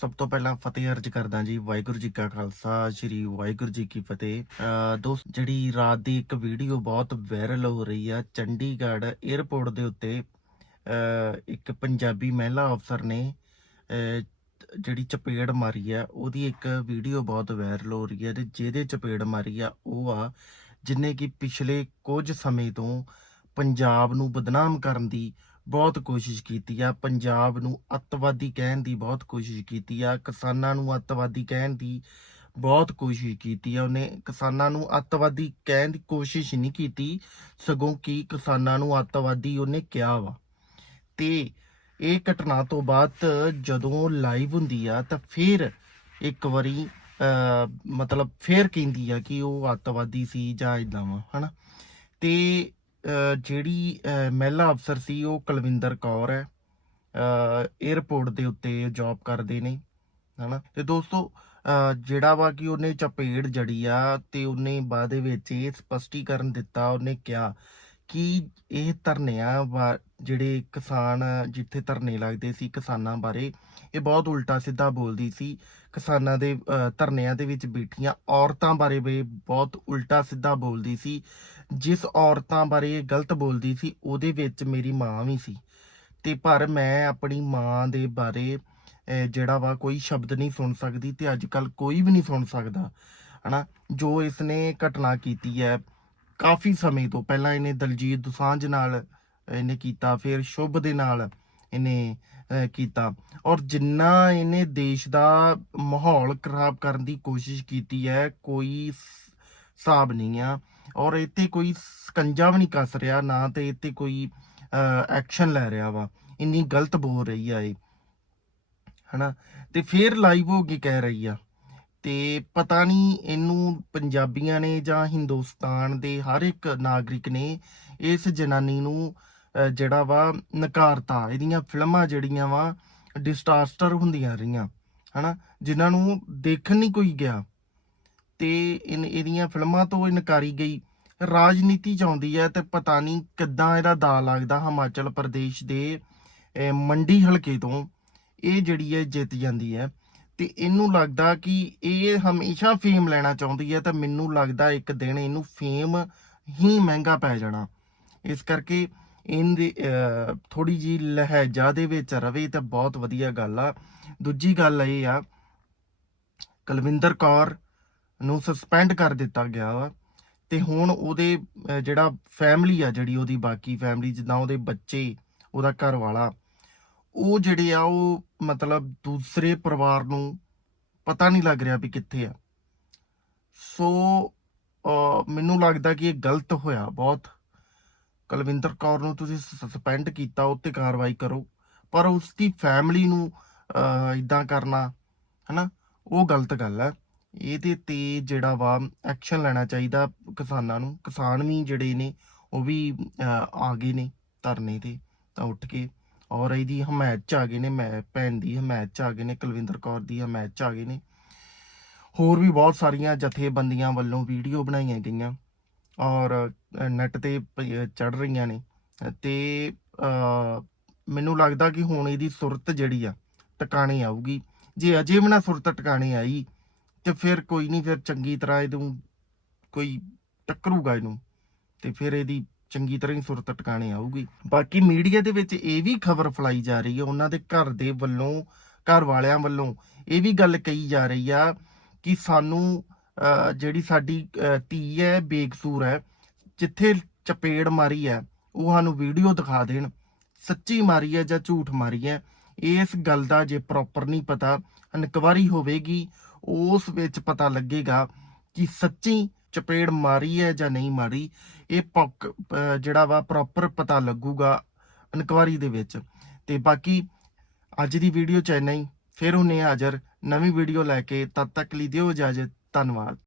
ਸਭ ਤੋਂ ਪਹਿਲਾਂ ਫਤਿਹ ਅਰਜ ਕਰਦਾ ਜੀ, ਵਾਹਿਗੁਰੂ ਜੀ ਕਾ ਖਾਲਸਾ, ਸ੍ਰੀ ਵਾਹਿਗੁਰੂ ਜੀ ਕੀ ਫਤਿਹ। ਅਹ ਦੋਸਤ, ਜਿਹੜੀ ਰਾਤ ਦੀ ਇੱਕ ਵੀਡੀਓ ਬਹੁਤ ਵਾਇਰਲ ਹੋ ਰਹੀ ਆ, ਚੰਡੀਗੜ੍ਹ 에ਅਰਪੋਰਟ ਦੇ ਉੱਤੇ ਇੱਕ ਪੰਜਾਬੀ ਮਹਿਲਾ ਅਫਸਰ ਨੇ ਜਿਹੜੀ ਚਪੇੜ ਮਾਰੀ ਆ, ਉਹਦੀ ਇੱਕ ਵੀਡੀਓ ਬਹੁਤ ਵਾਇਰਲ ਹੋ ਰਹੀ ਹੈ ਤੇ ਜਿਹਦੇ ਚਪੇੜ ਮਾਰੀ ਆ, ਉਹ ਆ ਜਿਨੇ ਕਿ ਪਿਛਲੇ ਕੁਝ ਸਮੇਂ ਤੋਂ ਪੰਜਾਬ ਨੂੰ ਬਦਨਾਮ ਕਰਨ ਦੀ ਬਹੁਤ ਕੋਸ਼ਿਸ਼ ਕੀਤੀ ਆ ਪੰਜਾਬ ਨੂੰ ਅੱਤਵਾਦੀ ਕਹਿਣ ਦੀ ਬਹੁਤ ਕੋਸ਼ਿਸ਼ ਕੀਤੀ ਆ ਕਿਸਾਨਾਂ ਨੂੰ ਅੱਤਵਾਦੀ ਕਹਿਣ ਦੀ ਬਹੁਤ ਕੋਸ਼ਿਸ਼ ਕੀਤੀ ਆ ਉਹਨੇ ਕਿਸਾਨਾਂ ਨੂੰ ਅੱਤਵਾਦੀ ਕਹਿਣ ਦੀ ਕੋਸ਼ਿਸ਼ ਨਹੀਂ ਕੀਤੀ ਸਗੋਂ ਕਿ ਕਿਸਾਨਾਂ ਨੂੰ ਅੱਤਵਾਦੀ ਉਹਨੇ ਕਿਹਾ ਵਾ। ਤੇ ਇਹ ਘਟਨਾ ਤੋਂ ਬਾਅਦ ਜਦੋਂ ਲਾਈਵ ਹੁੰਦੀ ਆ ਤਾਂ ਫਿਰ ਇੱਕ ਵਾਰੀ ਮਤਲਬ ਫਿਰ ਕਹਿੰਦੀ ਆ ਕਿ ਉਹ ਅੱਤਵਾਦੀ ਸੀ ਜਾਂ ਇਦਾਂ ਵਾ ਹਨਾ? ਤੇ ਅਹ, ਜਿਹੜੀ ਮਹਿਲਾ ਅਫਸਰ ਸੀ, ਉਹ ਕੁਲਵਿੰਦਰ ਕੌਰ ਹੈ। 에ਅਰਪੋਰਟ ਦੇ ਉੱਤੇ ਜੌਬ ਕਰਦੇ ਨੇ, ਹਨਾ। ਤੇ ਦੋਸਤੋ ਜਿਹੜਾ ਵਾ ਕਿ ਉਹਨੇ ਚਪੇੜ ਜੜੀ ਆ, ਤੇ ਉਹਨੇ ਬਾਅਦ ਦੇ ਵਿੱਚ ਇਹ ਸਪਸ਼ਟੀਕਰਨ ਦਿੱਤਾ, ਉਹਨੇ ਕਿਹਾ ਕਿ ਇਹ ਧਰਨਿਆਂ ਵਾ- ਜਿਹੜੇ ਕਿਸਾਨ ਜਿੱਥੇ ਧਰਨੇ ਲੱਗਦੇ ਸੀ ਕਿਸਾਨਾਂ ਬਾਰੇ, ਇਹ ਬਹੁਤ ਉਲਟਾ ਸਿੱਧਾ ਬੋਲਦੀ ਸੀ। ਕਿਸਾਨਾਂ ਦੇ ਧਰਨਿਆਂ ਦੇ ਵਿੱਚ ਬੈਠੀਆਂ। ਔਰਤਾਂ ਬਾਰੇ ਵੀ ਬਹੁਤ ਉਲਟਾ ਸਿੱਧਾ ਬੋਲਦੀ ਸੀ। ਜਿਸ ਔਰਤਾਂ ਬਾਰੇ ਇਹ ਗਲਤ ਬੋਲਦੀ ਸੀ, ਉਹਦੇ ਵਿੱਚ ਮੇਰੀ ਮਾਂ ਵੀ ਸੀ। ਤੇ ਪਰ ਮੈਂ ਆਪਣੀ ਮਾਂ ਦੇ ਬਾਰੇ ਜਿਹੜਾ ਵਾ ਕੋਈ ਸ਼ਬਦ ਨਹੀਂ ਸੁਣ ਸਕਦੀ ਤੇ ਅੱਜ ਕੱਲ ਕੋਈ ਵੀ ਨਹੀਂ ਸੁਣ ਸਕਦਾ, ਹਨਾ? ਜੋ ਇਸਨੇ ਘਟਨਾ ਕੀਤੀ ਹੈ, ਕਾਫੀ ਸਮੇਂ ਤੋਂ ਪਹਿਲਾਂ ਇਹਨੇ ਦਲਜੀਤ ਦੁਸਾਂਝ ਨਾਲ ਇਹਨੇ ਕੀਤਾ, ਫਿਰ ਸ਼ੁਭ ਦੇ ਨਾਲ ਇਹਨੇ ਕੀਤਾ। ਔਰ ਜਿੰਨਾ ਇਹਨੇ ਦੇਸ਼ ਦਾ ਮਾਹੌਲ ਖਰਾਬ ਕਰਨ ਦੀ ਕੋਸ਼ਿਸ਼ ਕੀਤੀ ਹੈ, ਕੋਈ ਹਿਸਾਬ ਨਹੀਂ ਆ। ਔਰ ਇੱਥੇ ਕੋਈ ਸਕੰਜਾ ਵੀ ਨਹੀਂ ਕੱਸ ਰਿਹਾ, ਨਾ ਤੇ ਇੱਥੇ ਕੋਈ ਐਕਸ਼ਨ ਲੈ ਰਿਹਾ ਵਾ। ਇੰਨੀ ਗਲਤ ਬੋਲ ਰਹੀ ਆ ਇਹ। ਹਨਾ? ਤੇ ਫੇਰ ਲਾਈਵ ਹੋ ਕੇ ਕਹਿ ਰਹੀ ਆ। ਤੇ ਪਤਾ ਨਹੀਂ ਇਹਨੂੰ ਪੰਜਾਬੀਆਂ ਨੇ ਜਾਂ ਹਿੰਦੁਸਤਾਨ ਦੇ ਹਰ ਇੱਕ ਨਾਗਰਿਕ ਨੇ ਇਸ ਜਨਾਨੀ ਨੂੰ ਜਿਹੜਾ ਵਾ ਨਕਾਰਤਾ, ਇਹਦੀਆਂ ਫਿਲਮਾਂ ਜਿਹੜੀਆਂ ਵਾ ਡਿਸਟਾਸਟਰ ਹੁੰਦੀਆਂ ਰਹੀਆਂ, ਹਨਾ? ਜਿਨ੍ਹਾਂ ਨੂੰ ਦੇਖਣ ਨਹੀਂ ਕੋਈ ਗਿਆ, ਤੇ ਇਨ, ਇਹਦੀਆਂ ਫਿਲਮਾਂ ਤੋਂ ਇਹ ਨਕਾਰੀ ਗਈ। ਰਾਜਨੀਤੀ ਚ ਆਉਂਦੀ ਹੈ ਤੇ ਪਤਾ ਨਹੀਂ ਕਿੱਦਾਂ ਇਹਦਾ ਦਾ ਲੱਗਦਾ ਹਿਮਾਚਲ ਪ੍ਰਦੇਸ਼ ਦੇ ਮੰਡੀ ਹਲਕੇ ਤੋਂ। ਇਹ ਜਿਹੜੀ ਹੈ, ਜਿੱਤ ਜਾਂਦੀ ਹੈ। ਤੇ ਇਹਨੂੰ ਲੱਗਦਾ ਕਿ ਇਹ ਹਮੇਸ਼ਾ ਫੇਮ ਲੈਣਾ ਚਾਹੁੰਦੀ ਹੈ ਤਾਂ ਮੈਨੂੰ ਲੱਗਦਾ ਇੱਕ ਦਿਨ ਇਹਨੂੰ ਫੇਮ ਹੀ ਮਹਿੰਗਾ ਪੈ ਜਾਣਾ। ਇਸ ਕਰਕੇ ਇਹਦੇ ਥੋੜੀ ਜੀ ਲਹਿਜਾ ਦੇ ਵਿੱਚ ਰਵੇ ਤਾਂ ਬਹੁਤ ਵਧੀਆ ਗੱਲ ਆ। ਦੂਜੀ ਗੱਲ ਇਹ ਆ, ਕੁਲਵਿੰਦਰ ਕੌਰ ਨੂੰ ਸਸਪੈਂਡ ਕਰ ਦਿੱਤਾ ਗਿਆ ਵਾ ਤੇ ਹੁਣ ਉਹਦੇ ਜਿਹੜਾ ਫੈਮਿਲੀ ਆ ਜਿਹੜੀ ਉਹਦੀ ਬਾਕੀ ਫੈਮਿਲੀ ਜਿੱਦਾਂ ਉਹਦੇ ਬੱਚੇ, ਉਹਦਾ ਘਰ ਵਾਲਾ ਉਹ ਜਿਹੜੇ ਆ ਉਹ ਮਤਲਬ ਦੂਸਰੇ ਪਰਿਵਾਰ ਨੂੰ ਪਤਾ ਨਹੀਂ ਲੱਗ ਰਿਹਾ ਵੀ ਕਿੱਥੇ ਆ। ਸੋ ਮੈਨੂੰ ਲੱਗਦਾ ਕਿ ਇਹ ਗਲਤ ਹੋਇਆ ਬਹੁਤ। ਕੁਲਵਿੰਦਰ ਕੌਰ ਨੂੰ ਤੁਸੀਂ ਸਸਪੈਂਡ ਕੀਤਾ, ਉਹ ਤੇ ਕਾਰਵਾਈ ਕਰੋ। ਪਰ ਉਸ ਦੀ ਫੈਮਿਲੀ ਨੂੰ ਇਦਾਂ ਕਰਨਾ, ਹਨਾ, ਉਹ ਗਲਤ ਗੱਲ ਹੈ। ਇਹਦੇ ਤੇ ਜਿਹੜਾ ਵਾ ਐਕਸ਼ਨ ਲੈਣਾ ਚਾਹੀਦਾ ਕਿਸਾਨਾਂ ਨੂੰ। ਕਿਸਾਨ ਵੀ ਜਿਹੜੇ ਨੇ, ਉਹ ਵੀ ਆ ਗਏ ਨੇ ਧਰਨੇ ਤੇ, ਤਾਂ ਉੱਠ ਕੇ। ਔਰ ਇਹਦੀ ਹਮਾਇਤ ਚ ਆ ਗਏ ਨੇ, ਮੈਂ, ਭੈਣ ਦੀ ਹਮਾਇਤ ਚ ਆ ਗਏ ਨੇ, ਕੁਲਵਿੰਦਰ ਕੌਰ ਦੀ ਹਮਾਇਤ ਚ ਆ ਗਏ ਨੇ। ਹੋਰ ਵੀ ਬਹੁਤ ਸਾਰੀਆਂ ਜਥੇਬੰਦੀਆਂ ਵੱਲੋਂ ਵੀਡੀਓ ਬਣਾਈਆਂ ਗਈਆਂ। ਔਰ ਨੈਟ ਤੇ ਚੜ ਰਹੀਆਂ ਨੇ। ਤੇ ਮੈਨੂੰ ਲੱਗਦਾ ਕਿ ਹੁਣ ਇਹਦੀ ਸੁਰਤ ਜਿਹੜੀ ਆ, ਟਿਕਾਣੇ ਆਊਗੀ। ਜੇ ਅਜੇ ਵੀ ਨਾ ਸੁਰਤ ਟਿਕਾਣੇ ਆਈ, ਤੇ ਫਿਰ ਕੋਈ ਨਹੀਂ ਫਿਰ ਚੰਗੀ ਤਰ੍ਹਾਂ ਇਹਨੂੰ ਕੋਈ ਟੱਕਰੂਗਾ ਇਹਨੂੰ, ਤੇ ਫਿਰ ਇਹਦੀ ਚੰਗੀ ਤਰ੍ਹਾਂ ਹੀ ਸੁਰਤ ਟਿਕਾਣੇ ਆਊਗੀ। ਬਾਕੀ ਮੀਡੀਆ ਦੇ ਵਿੱਚ ਇਹ ਵੀ ਖਬਰ ਫਲਾਈ ਜਾ ਰਹੀ ਹੈ ਉਹਨਾਂ ਦੇ ਘਰ ਦੇ ਵੱਲੋਂ, ਘਰ ਵਾਲਿਆਂ ਵੱਲੋਂ ਇਹ ਵੀ ਗੱਲ ਕਹੀ ਜਾ ਰਹੀ ਆ ਕਿ ਸਾਨੂੰ ਜਿਹੜੀ ਸਾਡੀ ਧੀ ਹੈ ਬੇਕਸੂਰ ਹੈ। ਜਿੱਥੇ ਚਪੇੜ ਮਾਰੀ ਹੈ, ਉਹ ਸਾਨੂੰ ਵੀਡੀਓ ਦਿਖਾ ਦੇਣ। ਸੱਚੀ ਮਾਰੀ ਹੈ ਜਾਂ ਝੂਠ ਮਾਰੀ ਹੈ, ਇਸ ਗੱਲ ਦਾ ਜੇ ਪ੍ਰੋਪਰ ਨਹੀਂ ਪਤਾ ਇਨਕੁਆਰੀ ਹੋਵੇਗੀ। ਉਸ ਵਿੱਚ ਪਤਾ ਲੱਗੇਗਾ ਕਿ ਸੱਚੀ ਚਪੇੜ ਮਾਰੀ ਹੈ ਜਾਂ ਨਹੀਂ ਮਾਰੀ। ਇਹ ਪੱਕ- ਜਿਹੜਾ ਵਾ ਪ੍ਰੋਪਰ ਪਤਾ ਲੱਗੂਗਾ ਇਨਕੁਆਰੀ ਦੇ ਵਿੱਚ। ਤੇ ਬਾਕੀ ਅੱਜ ਦੀ ਵੀਡੀਓ ਚ ਇੰਨਾ ਹੀ। ਫਿਰ ਹੁਣੇ ਹਾਜ਼ਰ ਨਵੀਂ ਵੀਡੀਓ ਲੈ ਕੇ। ਤਦ ਤੱਕ ਲਈ ਦਿਓ ਇਜਾਜ਼ਤ। ਧੰਨਵਾਦ।